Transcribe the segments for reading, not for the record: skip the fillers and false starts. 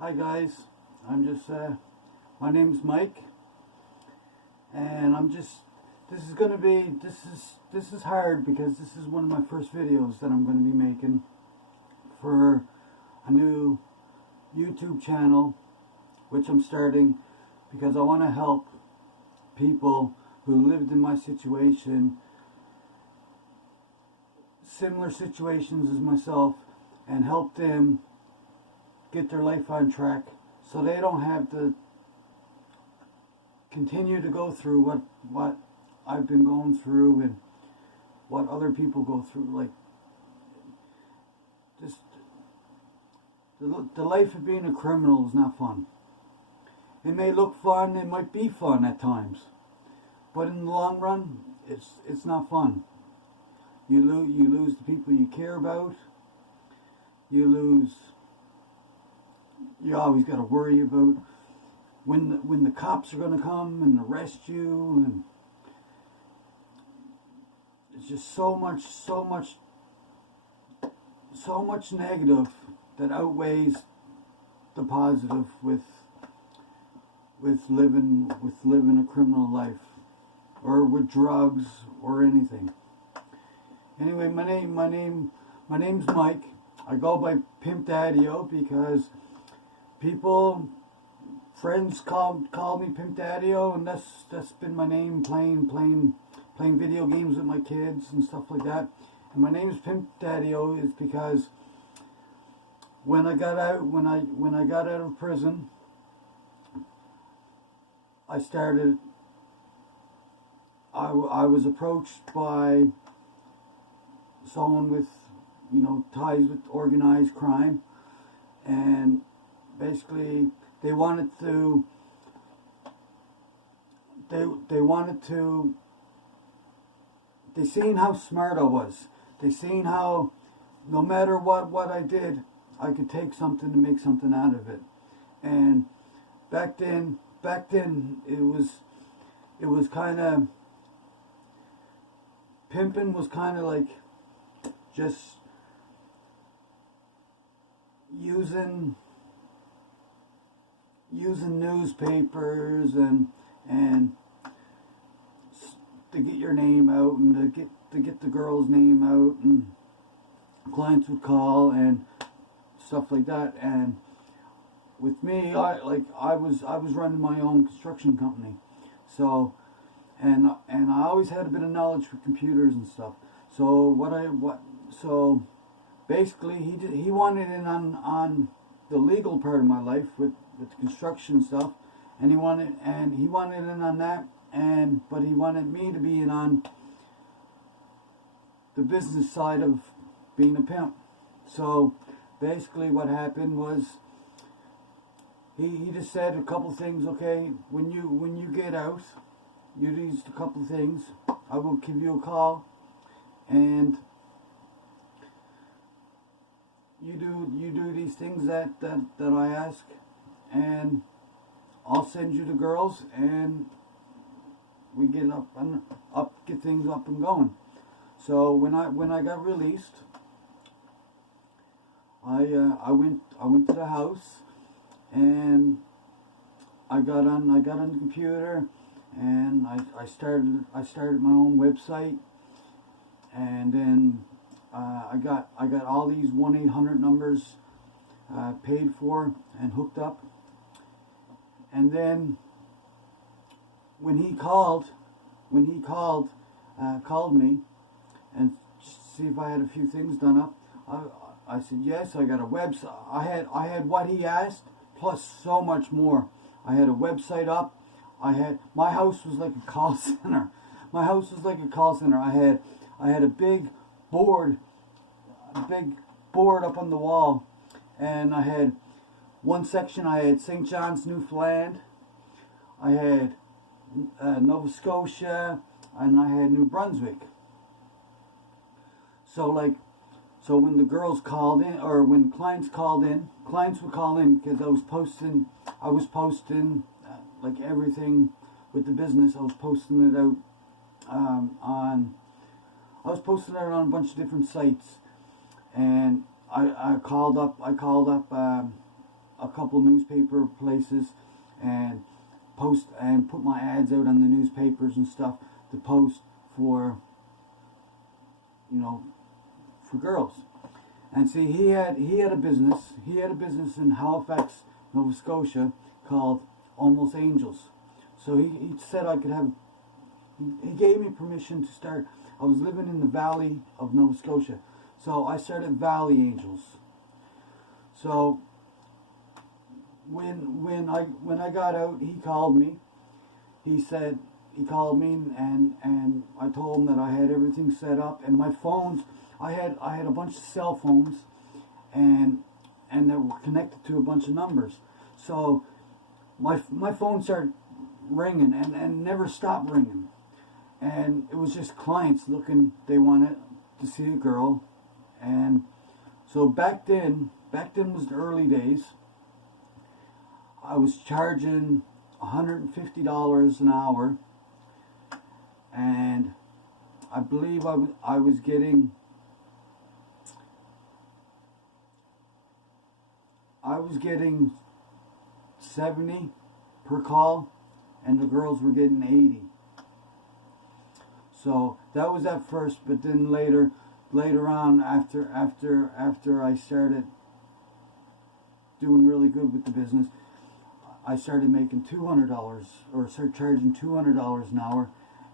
Hi guys, my name's Mike, and this is hard because this is one of my first videos that I'm going to be making for a new YouTube channel, which I'm starting because I want to help people who lived in my situation, similar situations as myself, and help them get their life on track so they don't have to continue to go through what I've been going through and what other people go through. Like, just the life of being a criminal is not fun. It may look fun, it might be fun at times, but in the long run, it's not fun. You lose the people you care about. You always got to worry about when the cops are going to come and arrest you, and it's just so much negative that outweighs the positive with living a criminal life, or with drugs or anything. Anyway, my name's Mike. I go by Pimp because friends call me Pimp and that's been my name playing video games with my kids and stuff like that. And my name is Pimp is because when I got out of prison, I was approached by someone with ties with organized crime, and basically they seen how smart I was. They seen how no matter what I did, I could take something to make something out of it. And back then it was kind of, pimping was kind of like just using newspapers and to get your name out, and to get the girl's name out, and clients would call and stuff like that. And with me, I was running my own construction company, so and I always had a bit of knowledge with computers and stuff. So basically he wanted in on the legal part of my life with the construction stuff, and he wanted in on that, but he wanted me to be in on the business side of being a pimp. So basically what happened was he just said a couple things. Okay, when you get out, you do these a couple things. I will give you a call, and you do these things that I ask, and I'll send you the girls, and we get get things up and going. So when I got released, I went to the house, and I got on the computer, and I started my own website, and then I got all these 1-800 numbers paid for and hooked up. And then when he called me and see if I had a few things done up, I said yes. I got a website. I had what he asked plus so much more. I had a website up. My house was like a call center. I had a big board up on the wall, and I had one section. I had St. John's, Newfoundland. I had Nova Scotia, and I had New Brunswick. So when the girls called in, or when clients would call in because I was posting like everything with the business. I was posting it out on a bunch of different sites, and I called up a couple newspaper places and post and put my ads out on the newspapers and stuff to post for, you know, for girls. And see, he had a business. He had a business in Halifax, Nova Scotia, called Almost Angels. So he said I could have. He gave me permission to start. I was living in the Valley of Nova Scotia, so I started Valley Angels. So when I got out, he called me. He called me and I told him that I had everything set up and my phones. I had a bunch of cell phones and they were connected to a bunch of numbers. So my phone started ringing and never stopped ringing. And it was just clients looking, they wanted to see a girl. And so back then was the early days. I was charging $150 an hour. And I believe I was getting I was getting 70 per call, and the girls were getting 80. So that was at first, but then later on, after I started doing really good with the business, I started making $200 or started charging $200 an hour,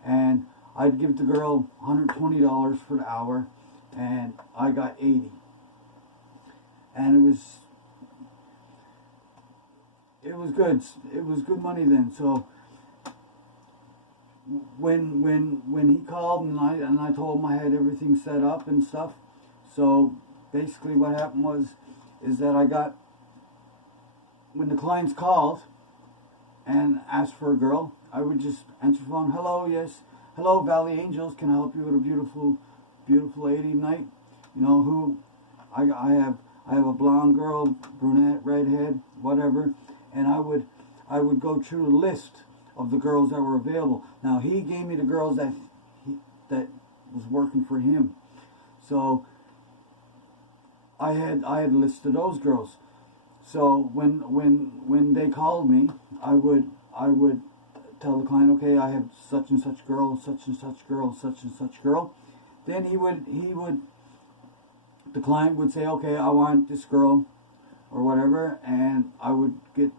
and I'd give the girl $120 for the hour, and I got 80. And it was good. It was good money then. So when he called and I told him I had everything set up and stuff, so basically what happened is that I got, when the clients called and asked for a girl, I would just answer the phone. Hello, yes, hello, Valley Angels. Can I help you with a beautiful lady tonight? You know who? I have a blonde girl, brunette, redhead, whatever, and I would go through a list of the girls that were available. Now he gave me the girls that was working for him, so I had a list of those girls. So when they called me, I would tell the client, okay, I have such and such girl, such and such girl, such and such girl. Then the client would say, okay, I want this girl or whatever, and I would get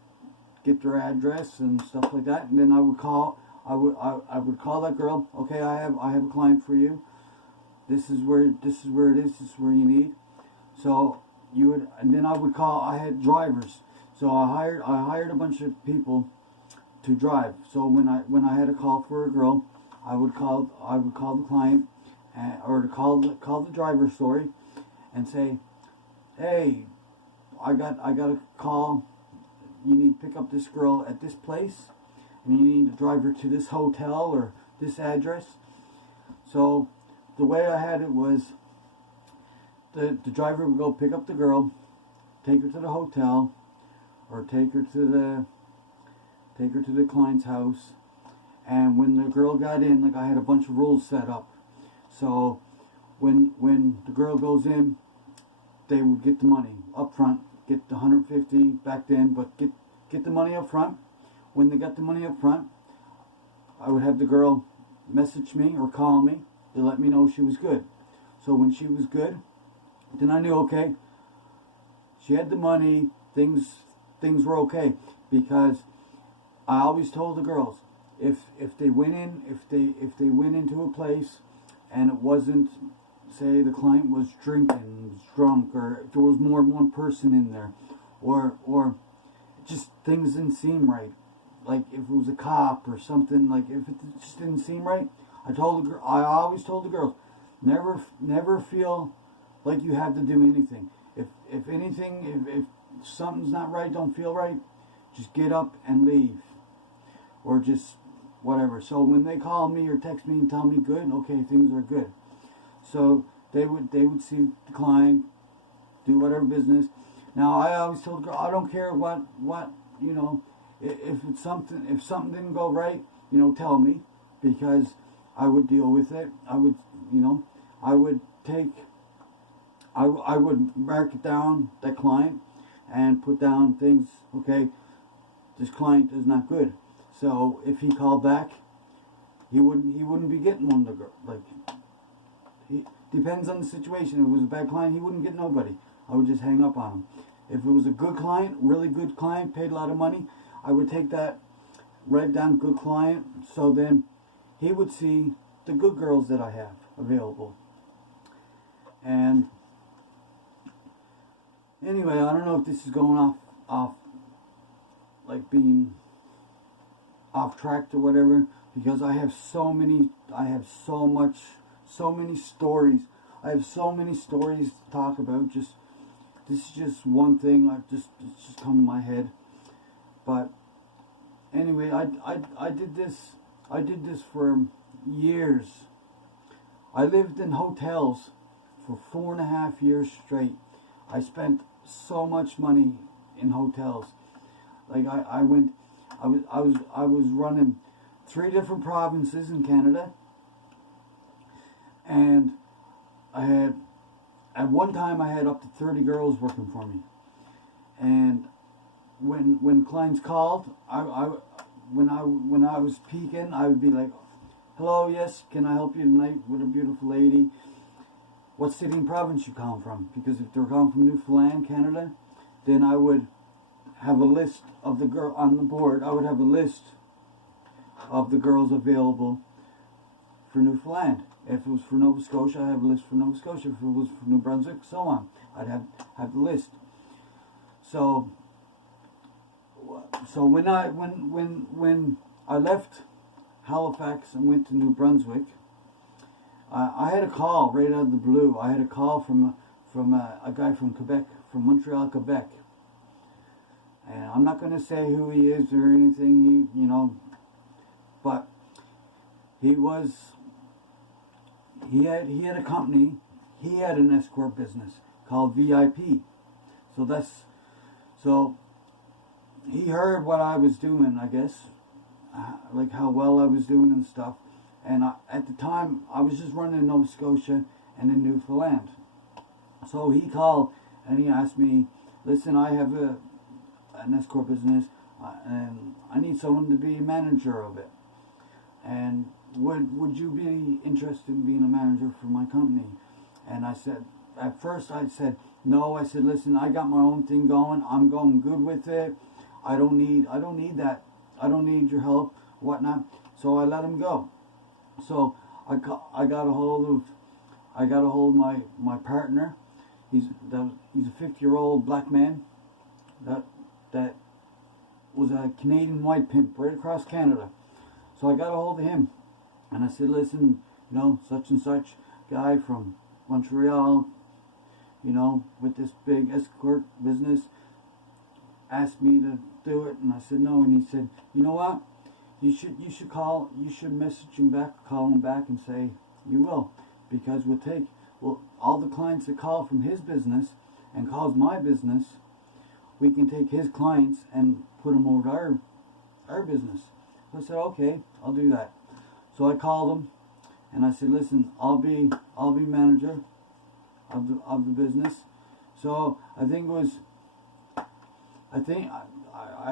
their address and stuff like that, and then I would call that girl. Okay, I have a client for you. This is where it is. This is where you need. So and then I would call. I had drivers, so I hired a bunch of people to drive. So when I had a call for a girl, I would call the client, or call the driver, sorry, and say, hey, I got a call. You need to pick up this girl at this place, and you need to drive her to this hotel or this address. So the way I had it was, the driver would go pick up the girl, take her to the hotel, or take her to the client's house. And when the girl got in, like, I had a bunch of rules set up. So when the girl goes in, they would get the money up front. Get the $150 back then, but get the money up front. When they got the money up front, I would have the girl message me or call me to let me know she was good. So when she was good, then I knew, okay, she had the money, things were okay. Because I always told the girls, if they went into a place and it wasn't, say the client was drinking, was drunk, or if there was more than one person in there, or just things didn't seem right, like if it was a cop or something, like if it just didn't seem right, I always told the girls, never feel like you have to do anything. If anything, if something's not right, don't feel right, just get up and leave, or just whatever. So when they call me or text me and tell me good, okay, things are good. So they would see the client, do whatever business. Now I always told the girl, I don't care what you know, if something didn't go right, you know, tell me, because I would deal with it. I would, you know, I would mark it down, that client, and put down things. Okay, this client is not good. So if he called back, he wouldn't be getting one of the girls. Like, he depends on the situation. If it was a bad client, he wouldn't get nobody. I would just hang up on him. If it was a good client, really good client, paid a lot of money, I would take that, write down good client, so then he would see the good girls that I have available. And anyway, I don't know if this is going off like being off track or whatever, because I have so many stories. I have so many stories to talk about. This is just one thing. It's just come to my head. But anyway, I did this for years. I lived in hotels for 4.5 years straight. I spent so much money in hotels. Like I was running 3 different provinces in Canada, and at one time I had up to 30 girls working for me. And when clients called, when I was peaking, I would be like, "Hello, yes, can I help you tonight with a beautiful lady? What city and province you calling from?" Because if they're calling from Newfoundland, Canada, then I would have a list of the girl on the board. I would have a list of the girls available for Newfoundland. If it was for Nova Scotia, I have a list for Nova Scotia. If it was for New Brunswick, so on. I'd have the list. So when I left Halifax and went to New Brunswick, I had a call right out of the blue. I had a call from a guy from Quebec, from Montreal, Quebec. And I'm not going to say who he is or anything. But he had a company. He had an escort business called VIP. So he heard what I was doing, I guess, like how well I was doing and stuff. And at the time, I was just running in Nova Scotia and in Newfoundland. So he called and he asked me, "Listen, I have an escort business, and I need someone to be a manager of it. And would you be interested in being a manager for my company?" And I said, at first I said no. I said, "Listen, I got my own thing going. I'm going good with it. I don't need that. I don't need your help, whatnot." So I let him go. So I got a hold of my partner. He's a 50-year-old black man that was a Canadian white pimp right across Canada. So I got a hold of him, and I said, "Listen, such and such guy from Montreal, with this big escort business, asked me to do it." And I said no. And he said, "You know what? You should message him back, call him back, and say you will, because all the clients that call from his business and calls my business, we can take his clients and put them over to our business." So I said, "Okay, I'll do that." So I called him and I said, "Listen, I'll be manager of the business." So I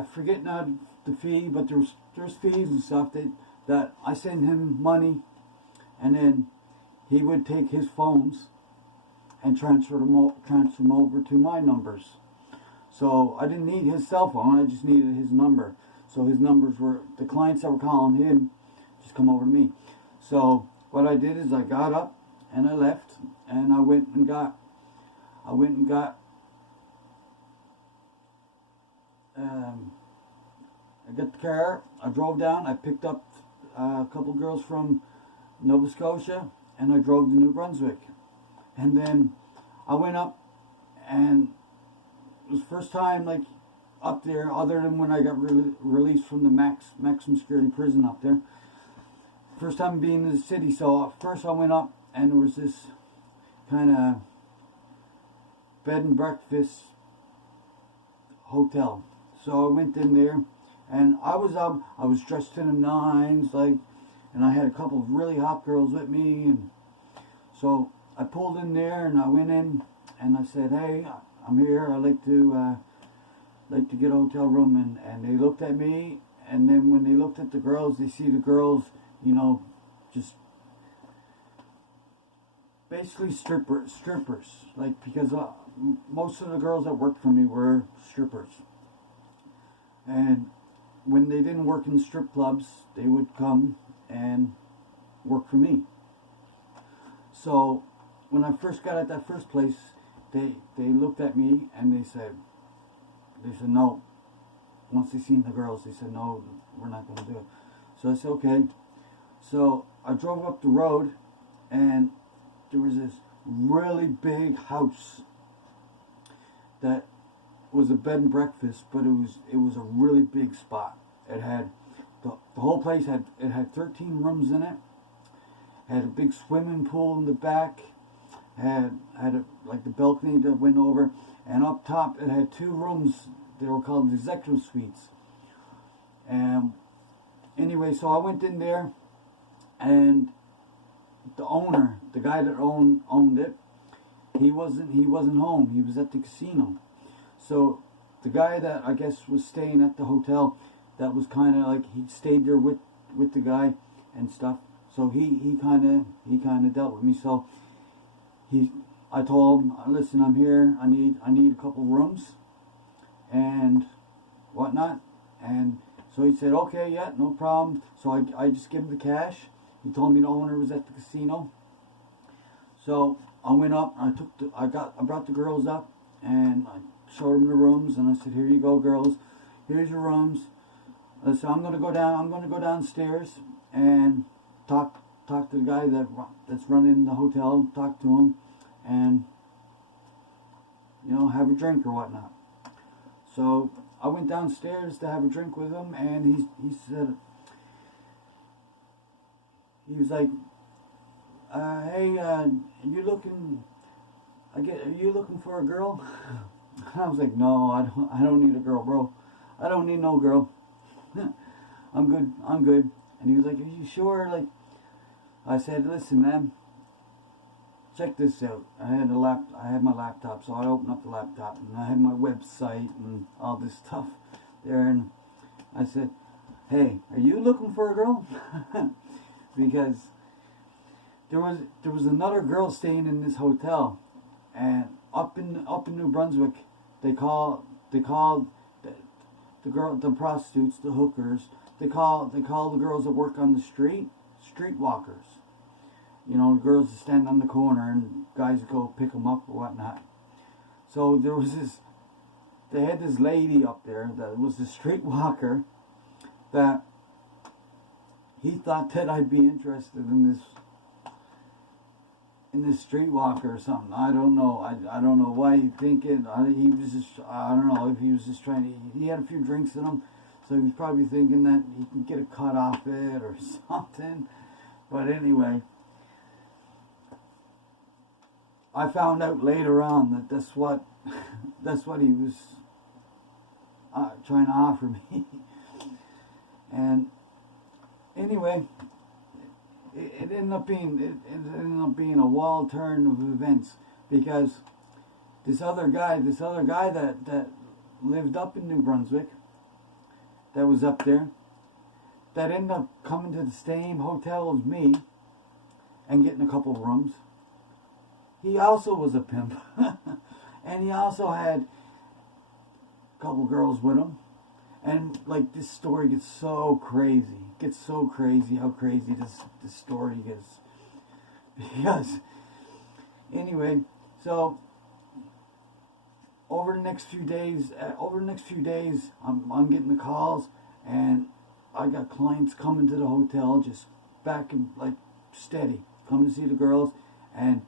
forget now the fee, but there's fees and stuff that I send him money, and then he would take his phones and transfer them over to my numbers. So I didn't need his cell phone, I just needed his number. So his numbers were, the clients that were calling him just come over to me. So what I did is I got up and I left, and I went and got the car. I drove down. I picked up a couple girls from Nova Scotia, and I drove to New Brunswick. And then I went up, and it was the first time up there, other than when I got released from the maximum security prison up there. First time being in the city. So first I went up, and there was this kind of bed and breakfast hotel. So I went in there, and I was dressed to the nines, and I had a couple of really hot girls with me, and so I pulled in there, and I went in, and I said, "Hey, I'm here. I'd like to like to get a hotel room, and they looked at me, and then when they looked at the girls, they see the girls, you know, just basically strippers, like, because most of the girls that worked for me were strippers, and when they didn't work in strip clubs, they would come and work for me. So when I first got at that first place, they looked at me and they said no. Once they seen the girls, they said no, we're not going to do it. So I said okay. So I drove up the road, and there was this really big house that was a bed and breakfast, but it was a really big spot. It had the whole place had 13 rooms in it. Had a big swimming pool in the back. Had like the balcony that went over, and up top it had 2 rooms. They were called executive suites. And anyway, so I went in there, and the owner, the guy that owned it, he wasn't home. He was at the casino. So the guy that I guess was staying at the hotel, that was kind of like, he stayed there with the guy and stuff. So he kind of dealt with me. So I told him, listen, I'm here. I need a couple rooms and whatnot. And so he said, okay, yeah, no problem. So I just gave him the cash. He told me the owner was at the casino. So I went up. I brought the girls up, and I showed them the rooms, and I said, here you go, girls. Here's your rooms. I said, I'm gonna go downstairs and talk to the guy that's running the hotel. Talk to him, and have a drink or whatnot. So I went downstairs to have a drink with him, and he said, he was like, hey, are you looking for a girl? I was like, no, I don't need a girl, bro. I don't need no girl. I'm good. And he was like, are you sure? Like, I said, listen, man, check this out. I had my laptop, so I opened up the laptop, and I had my website and all this stuff there, and I said, hey, are you looking for a girl? Because there was another girl staying in this hotel, and up in New Brunswick, they call the prostitutes, the hookers, they call the girls that work on the streetwalkers. The girls that stand on the corner and guys go pick them up or whatnot. So they had this lady up there that was a streetwalker, that he thought that I'd be interested in this streetwalker or something. I don't know. I don't know why he'd think it. He was just, I don't know if he was just trying to, he had a few drinks in him, so he was probably thinking that he can get a cut off it or something. But anyway, I found out later on that that's what he was trying to offer me. And anyway, it ended up being a wild turn of events, because this other guy that lived up in New Brunswick, that was up there, that ended up coming to the same hotel as me and getting a couple of rooms. He also was a pimp. And he also had a couple girls with him. And like, this story gets so crazy. How crazy this story gets. Because anyway, so over the next few days, I'm getting the calls, and I got clients coming to the hotel, just back and like steady, coming to see the girls, and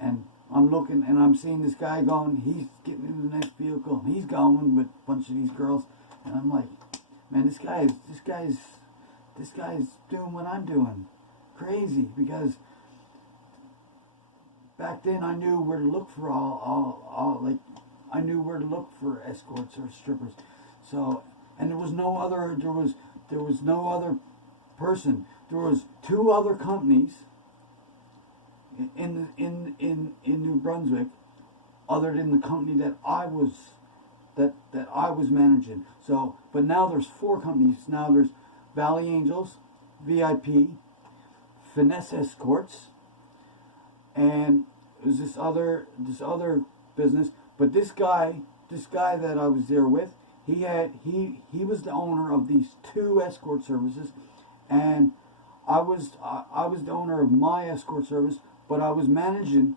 I'm looking, and I'm seeing this guy going. He's getting in the next vehicle. He's going with a bunch of these girls, and I'm like, man, this guy's doing what I'm doing. Crazy, because back then I knew where to look for I knew where to look for escorts or strippers. So, and there was no other person. There was 2 other companies in New Brunswick, other than the company that I was that I was managing. So, but now there's 4 companies. Now there's Valley Angels, VIP, Finesse Escorts, and there's this other business. But this guy that I was there with, he was the owner of these 2 escort services, and I was the owner of my escort service, but I was managing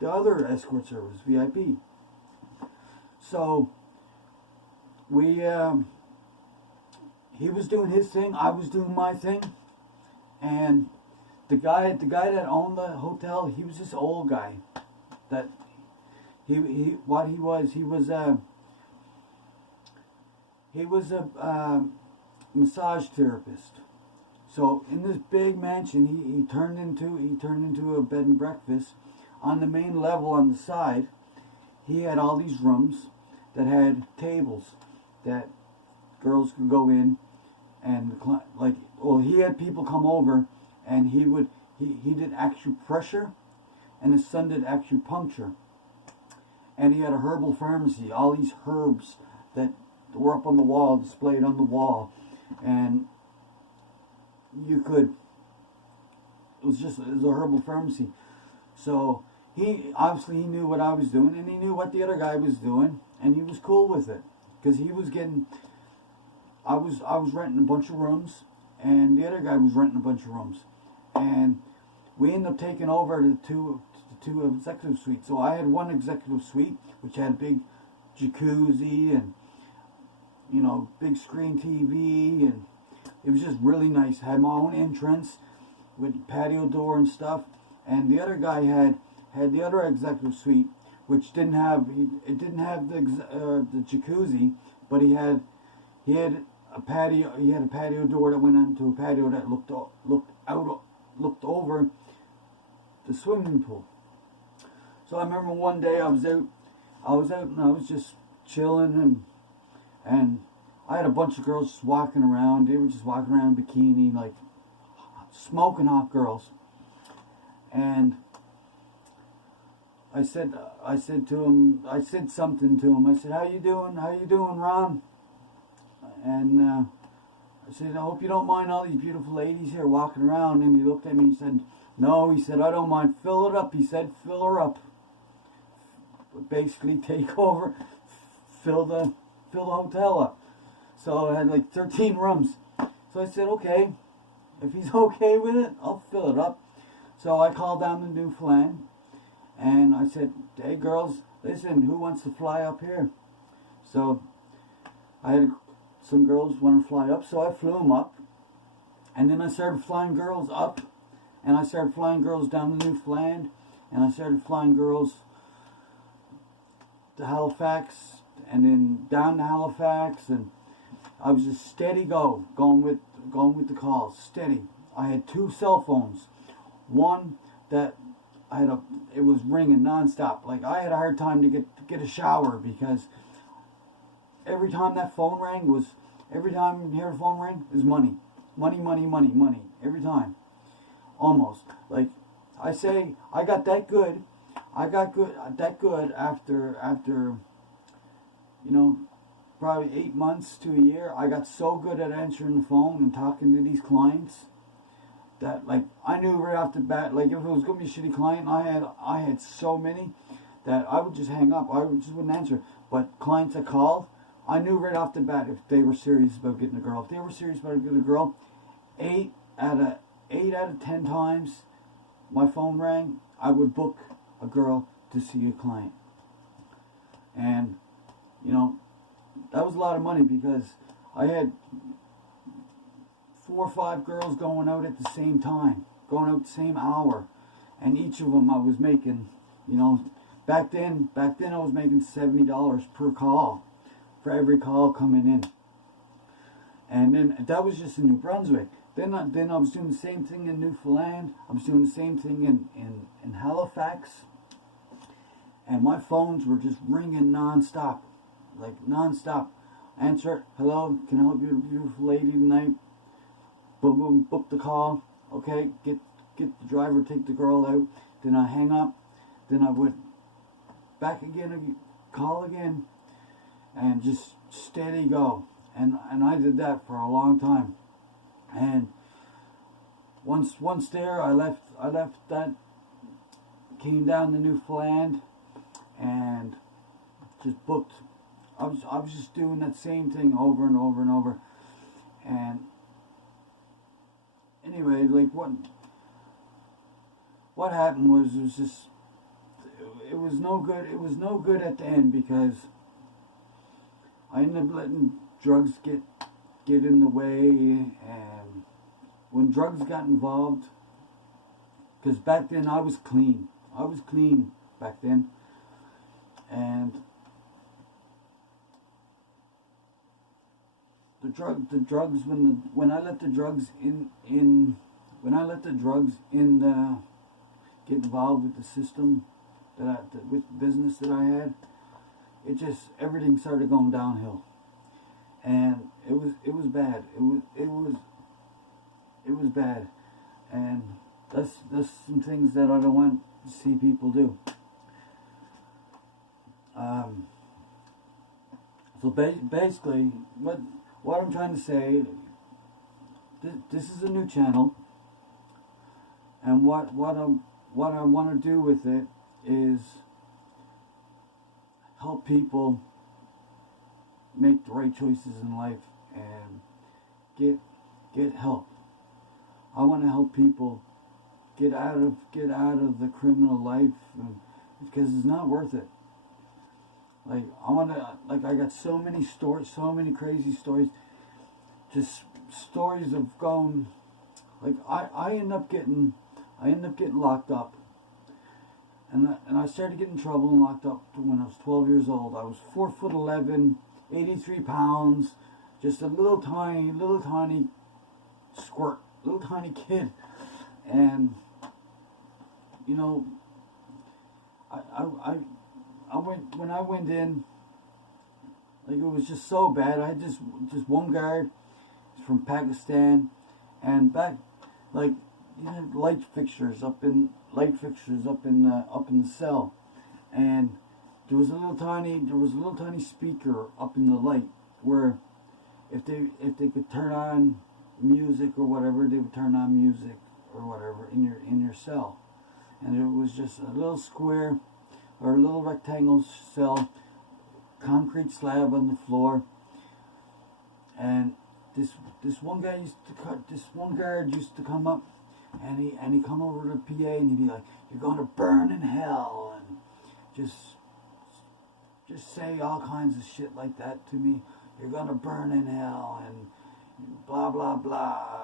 the other escort service, VIP. So he was doing his thing, I was doing my thing, and the guy that owned the hotel, he was this old guy. That he was a massage therapist. So in this big mansion, he turned into a bed and breakfast. On the main level on the side, he had all these rooms that had tables that girls could go in, and he had people come over, and he did acupressure, and his son did acupuncture, and he had a herbal pharmacy, all these herbs that were up on the wall, displayed on the wall, and it was a herbal pharmacy. So he knew what I was doing, and he knew what the other guy was doing, and he was cool with it, because he was getting, I was renting a bunch of rooms, and the other guy was renting a bunch of rooms, and we ended up taking over the two executive suites. So I had one executive suite which had a big jacuzzi and big screen TV, and it was just really nice. I had my own entrance with patio door and stuff, and the other guy had the other executive suite, which didn't have the jacuzzi, but he had a patio. He had a patio door that went into a patio that looked over the swimming pool. So I remember one day I was out and I was just chilling, and I had a bunch of girls just walking around. They were just walking around in bikini, like smoking hot girls. And I said something to him. I said, "How you doing? How you doing, Ron?" And I said, "I hope you don't mind all these beautiful ladies here walking around." And he looked at me and he said, "No," he said, "I don't mind. Fill it up." He said, "Fill her up." Basically, take over, fill the hotel up. So I had like 13 rooms. So I said, okay, if he's okay with it, I'll fill it up. So I called down to Newfoundland, and I said, "Hey girls, listen, who wants to fly up here?" So I had some girls want to fly up, so I flew them up, and then I started flying girls up, and I started flying girls down to Newfoundland, and I started flying girls to Halifax, and then down to Halifax, and I was just steady going with the calls, steady. I had 2 cell phones. One that it was ringing nonstop. Like I had a hard time to get a shower, because every time that phone rang every time you hear a phone ring is money. Money. Every time. Almost. Like I say, I got that good after probably 8 months to a year. I got so good at answering the phone and talking to these clients that, like, I knew right off the bat, like, if it was going to be a shitty client, I had so many that I would just hang up. Just wouldn't answer. But clients that called, I knew right off the bat if they were serious about getting a girl. If they were serious about getting a girl, 8 out of 10 times my phone rang, I would book a girl to see a client. And that was a lot of money, because I had 4 or 5 girls going out at the same time, going out the same hour, and each of them I was making, back then I was making $70 per call for every call coming in. And then that was just in New Brunswick. Then I was doing the same thing in Newfoundland. I was doing the same thing in Halifax. And my phones were just ringing nonstop. Like nonstop. Answer it. "Hello, can I help you, beautiful lady, tonight?" Boom, boom, book the call. Okay, get the driver, take the girl out. Then I hang up. Then I would back again, call again. and just steady go. And I did that for a long time. And once there, I left that, came down to Newfoundland, and just booked. I was just doing that same thing over and over and over. And anyway, like what happened was, it was just, it was no good. It was no good at the end, because I ended up letting drugs get in the way. And when drugs got involved, because back then I was clean. I was clean back then. And the drugs, when I let the drugs get involved with the system, with the business that I had, it just, everything started going downhill. And it was bad. It was bad. And that's some things that I don't want to see people do. So basically, what I'm trying to say, this is a new channel, and what I want to do with it is help people make the right choices in life and get help. I want to help people get out of the criminal life, because it's not worth it. Like, I got so many stories, so many crazy stories, just stories of going, like, I end up getting locked up, and I started getting in trouble and locked up when I was 12 years old. I was 4'11", 83 pounds, just a little tiny squirt, little tiny kid. And you know, when I went in, like, it was just so bad. I had just one guard from Pakistan, and back, like, you had light fixtures up in the cell, and there was a little tiny speaker up in the light, where if they could turn on music or whatever, they would turn on music or whatever in your cell. And it was just a little square or a little rectangle cell, concrete slab on the floor. And this one guard used to come up, and he come over to the PA, and he'd be like, "You're going to burn in hell," and just say all kinds of shit like that to me. "You're going to burn in hell," and blah blah blah.